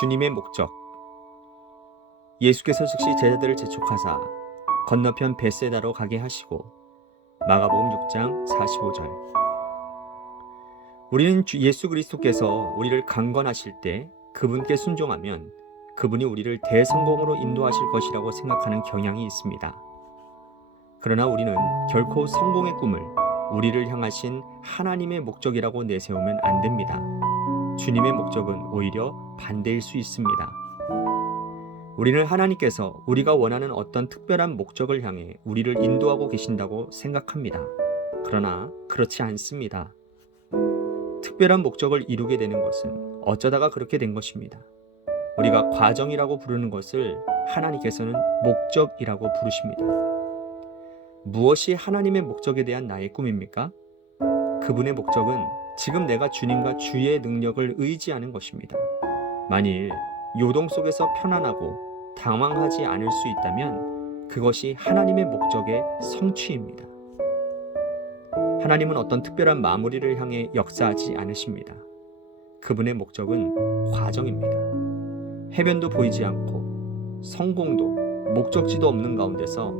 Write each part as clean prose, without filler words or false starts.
주님의 목적. 예수께서 즉시 제자들을 재촉하사 건너편 벳세다로 가게 하시고. 마가복음 6장 45절. 우리는 예수 그리스도께서 우리를 강권하실 때 그분께 순종하면 그분이 우리를 대성공으로 인도하실 것이라고 생각하는 경향이 있습니다. 그러나 우리는 결코 성공의 꿈을 우리를 향하신 하나님의 목적이라고 내세우면 안 됩니다. 주님의 목적은 오히려 반대일 수 있습니다. 우리는 하나님께서 우리가 원하는 어떤 특별한 목적을 향해 우리를 인도하고 계신다고 생각합니다. 그러나 그렇지 않습니다. 특별한 목적을 이루게 되는 것은 어쩌다가 그렇게 된 것입니다. 우리가 과정이라고 부르는 것을 하나님께서는 목적이라고 부르십니다. 무엇이 하나님의 목적에 대한 나의 꿈입니까? 그분의 목적은 지금 내가 주님과 주의 능력을 의지하는 것입니다. 만일 요동 속에서 편안하고 당황하지 않을 수 있다면 그것이 하나님의 목적의 성취입니다. 하나님은 어떤 특별한 마무리를 향해 역사하지 않으십니다. 그분의 목적은 과정입니다. 해변도 보이지 않고 성공도 목적지도 없는 가운데서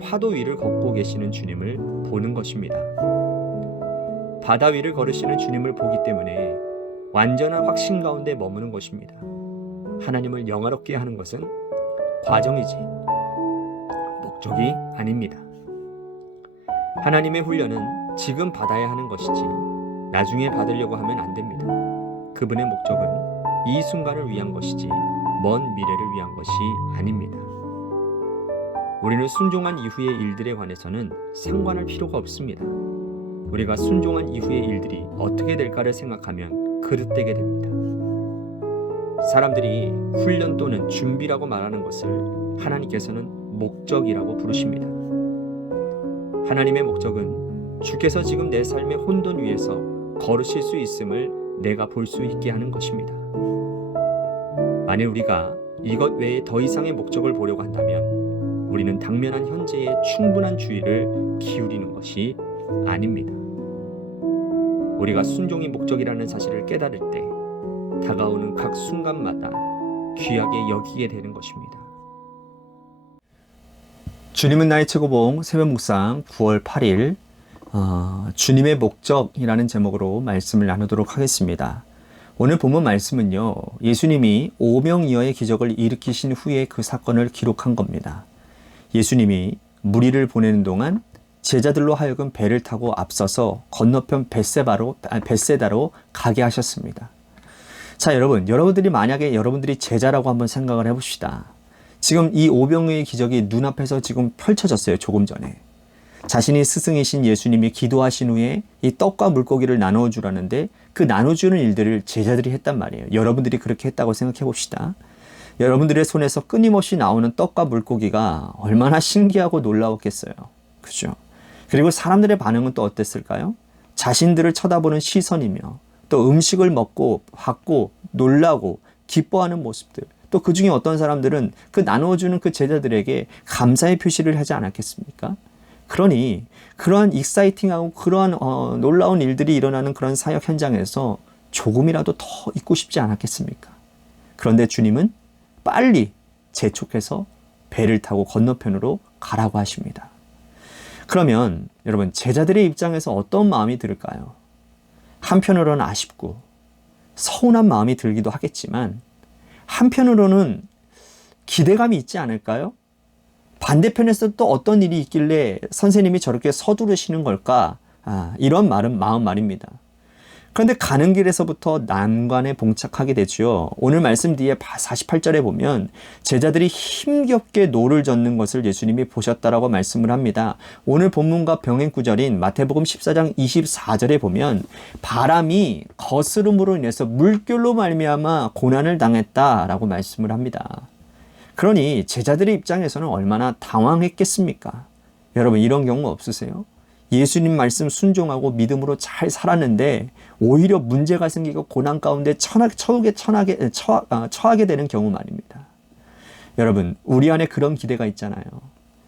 파도 위를 걷고 계시는 주님을 보는 것입니다. 바다 위를 걸으시는 주님을 보기 때문에 완전한 확신 가운데 머무는 것입니다. 하나님을 영화롭게 하는 것은 과정이지 목적이 아닙니다. 하나님의 훈련은 지금 받아야 하는 것이지 나중에 받으려고 하면 안 됩니다. 그분의 목적은 이 순간을 위한 것이지 먼 미래를 위한 것이 아닙니다. 우리는 순종한 이후의 일들에 관해서는 상관할 필요가 없습니다. 우리가 순종한 이후의 일들이 어떻게 될까를 생각하면 그릇되게 됩니다. 사람들이 훈련 또는 준비라고 말하는 것을 하나님께서는 목적이라고 부르십니다. 하나님의 목적은 주께서 지금 내 삶의 혼돈 위에서 걸으실 수 있음을 내가 볼 수 있게 하는 것입니다. 만일 우리가 이것 외에 더 이상의 목적을 보려고 한다면 우리는 당면한 현재에 충분한 주의를 기울이는 것이 아닙니다. 우리가 순종이 목적이라는 사실을 깨달을 때 다가오는 각 순간마다 귀하게 여기게 되는 것입니다. 주님은 나의 최고봉 새벽 묵상 9월 8일 주님의 목적이라는 제목으로 말씀을 나누도록 하겠습니다. 오늘 본문 말씀은요, 예수님이 오병이어의 기적을 일으키신 후에 그 사건을 기록한 겁니다. 예수님이 무리를 보내는 동안 제자들로 하여금 배를 타고 앞서서 건너편 벳세다로 가게 하셨습니다. 자, 여러분들이 만약에 여러분들이 제자라고 한번 생각을 해봅시다. 지금 이 오병이어의 기적이 눈앞에서 지금 펼쳐졌어요. 조금 전에. 자신이 스승이신 예수님이 기도하신 후에 이 떡과 물고기를 나눠주라는데 그 나눠주는 일들을 제자들이 했단 말이에요. 여러분들이 그렇게 했다고 생각해 봅시다. 여러분들의 손에서 끊임없이 나오는 떡과 물고기가 얼마나 신기하고 놀라웠겠어요. 그죠? 그리고 사람들의 반응은 또 어땠을까요? 자신들을 쳐다보는 시선이며 또 음식을 먹고 받고 놀라고 기뻐하는 모습들, 또 그 중에 어떤 사람들은 그 나누어주는 그 제자들에게 감사의 표시를 하지 않았겠습니까? 그러니 그러한 익사이팅하고 그러한 놀라운 일들이 일어나는 그런 사역 현장에서 조금이라도 더 있고 싶지 않았겠습니까? 그런데 주님은 빨리 재촉해서 배를 타고 건너편으로 가라고 하십니다. 그러면 여러분, 제자들의 입장에서 어떤 마음이 들을까요? 한편으로는 아쉽고 서운한 마음이 들기도 하겠지만 한편으로는 기대감이 있지 않을까요? 반대편에서 또 어떤 일이 있길래 선생님이 저렇게 서두르시는 걸까? 이런 마음 말입니다. 그런데 가는 길에서부터 난관에 봉착하게 되죠. 오늘 말씀 뒤에 48절에 보면 제자들이 힘겹게 노를 젓는 것을 예수님이 보셨다라고 말씀을 합니다. 오늘 본문과 병행 구절인 마태복음 14장 24절에 보면 바람이 거스름으로 인해서 물결로 말미암아 고난을 당했다라고 말씀을 합니다. 그러니 제자들의 입장에서는 얼마나 당황했겠습니까? 여러분, 이런 경우 없으세요? 예수님 말씀 순종하고 믿음으로 잘 살았는데 오히려 문제가 생기고 고난 가운데 처하게 되는 경우 말입니다. 여러분, 우리 안에 그런 기대가 있잖아요.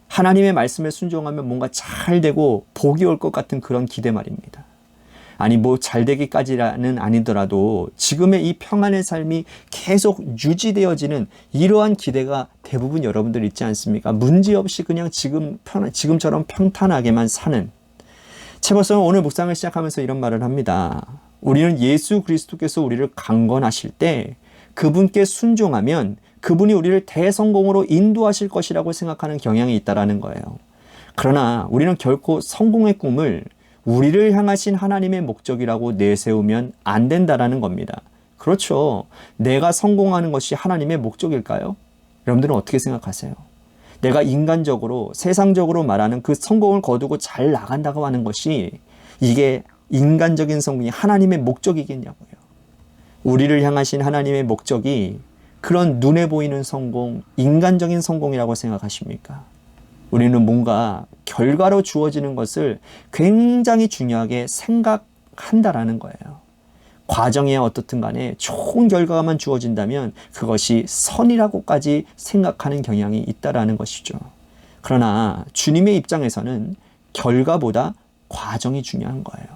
하나님의 말씀에 순종하면 뭔가 잘 되고 복이 올 것 같은 그런 기대 말입니다. 아니 뭐 잘되기까지는 아니더라도 지금의 이 평안의 삶이 계속 유지되어지는 이러한 기대가 대부분 여러분들 있지 않습니까? 문제없이 그냥 지금처럼 평탄하게만 사는. 채버스는 오늘 묵상을 시작하면서 이런 말을 합니다. 우리는 예수 그리스도께서 우리를 강건하실 때 그분께 순종하면 그분이 우리를 대성공으로 인도하실 것이라고 생각하는 경향이 있다라는 거예요. 그러나 우리는 결코 성공의 꿈을 우리를 향하신 하나님의 목적이라고 내세우면 안 된다라는 겁니다. 그렇죠. 내가 성공하는 것이 하나님의 목적일까요? 여러분들은 어떻게 생각하세요? 내가 인간적으로 세상적으로 말하는 그 성공을 거두고 잘 나간다고 하는 것이 이게 인간적인 성공이 하나님의 목적이겠냐고요. 우리를 향하신 하나님의 목적이 그런 눈에 보이는 성공, 인간적인 성공이라고 생각하십니까? 우리는 뭔가 결과로 주어지는 것을 굉장히 중요하게 생각한다라는 거예요. 과정에 어떻든 간에 좋은 결과만 주어진다면 그것이 선이라고까지 생각하는 경향이 있다라는 것이죠. 그러나 주님의 입장에서는 결과보다 과정이 중요한 거예요.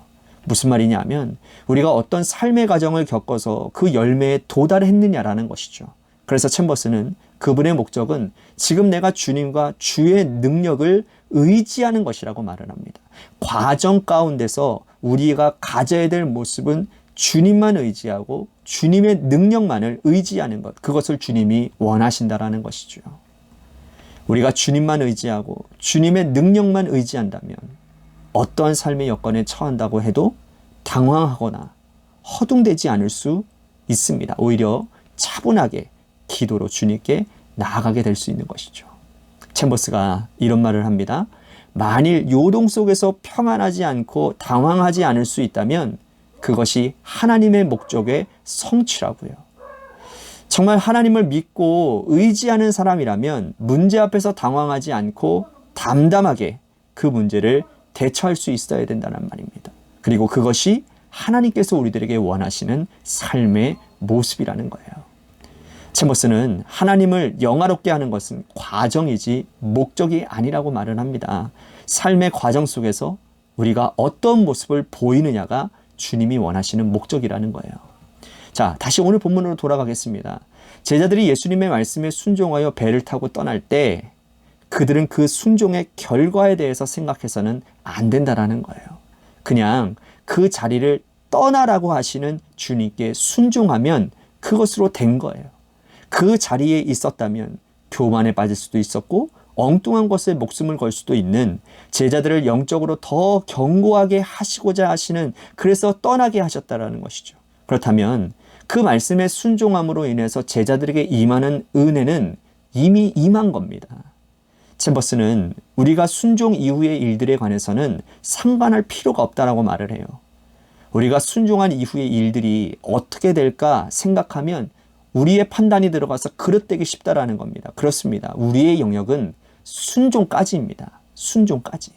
무슨 말이냐면 우리가 어떤 삶의 과정을 겪어서 그 열매에 도달했느냐라는 것이죠. 그래서 챔버스는 그분의 목적은 지금 내가 주님과 주의 능력을 의지하는 것이라고 말을 합니다. 과정 가운데서 우리가 가져야 될 모습은 주님만 의지하고 주님의 능력만을 의지하는 것, 그것을 주님이 원하신다라는 것이죠. 우리가 주님만 의지하고 주님의 능력만 의지한다면 어떤 삶의 여건에 처한다고 해도 당황하거나 허둥대지 않을 수 있습니다. 오히려 차분하게 기도로 주님께 나아가게 될 수 있는 것이죠. 챔버스가 이런 말을 합니다. 만일 요동 속에서 평안하지 않고 당황하지 않을 수 있다면 그것이 하나님의 목적의 성취라고요. 정말 하나님을 믿고 의지하는 사람이라면 문제 앞에서 당황하지 않고 담담하게 그 문제를 대처할 수 있어야 된다는 말입니다. 그리고 그것이 하나님께서 우리들에게 원하시는 삶의 모습이라는 거예요. 챔버스는 하나님을 영화롭게 하는 것은 과정이지 목적이 아니라고 말을 합니다. 삶의 과정 속에서 우리가 어떤 모습을 보이느냐가 주님이 원하시는 목적이라는 거예요. 자, 다시 오늘 본문으로 돌아가겠습니다. 제자들이 예수님의 말씀에 순종하여 배를 타고 떠날 때 그들은 그 순종의 결과에 대해서 생각해서는 안 된다라는 거예요. 그냥 그 자리를 떠나라고 하시는 주님께 순종하면 그것으로 된 거예요. 그 자리에 있었다면 교만에 빠질 수도 있었고 엉뚱한 것에 목숨을 걸 수도 있는, 제자들을 영적으로 더 견고하게 하시고자 하시는, 그래서 떠나게 하셨다라는 것이죠. 그렇다면 그 말씀에 순종함으로 인해서 제자들에게 임하는 은혜는 이미 임한 겁니다. 챔버스는 우리가 순종 이후의 일들에 관해서는 상관할 필요가 없다라고 말을 해요. 우리가 순종한 이후의 일들이 어떻게 될까 생각하면 우리의 판단이 들어가서 그릇되기 쉽다라는 겁니다. 그렇습니다. 우리의 영역은 순종까지입니다. 순종까지.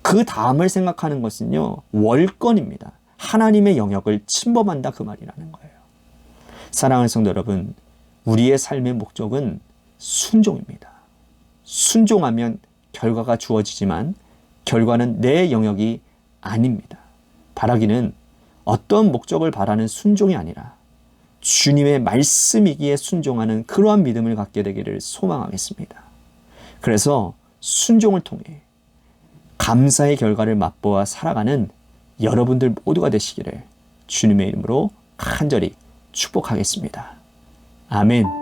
그 다음을 생각하는 것은요, 월권입니다. 하나님의 영역을 침범한다, 그 말이라는 거예요. 사랑하는 성도 여러분, 우리의 삶의 목적은 순종입니다. 순종하면 결과가 주어지지만 결과는 내 영역이 아닙니다. 바라기는 어떤 목적을 바라는 순종이 아니라 주님의 말씀이기에 순종하는 그러한 믿음을 갖게 되기를 소망하겠습니다. 그래서 순종을 통해 감사의 결과를 맛보아 살아가는 여러분들 모두가 되시기를 주님의 이름으로 간절히 축복하겠습니다. 아멘.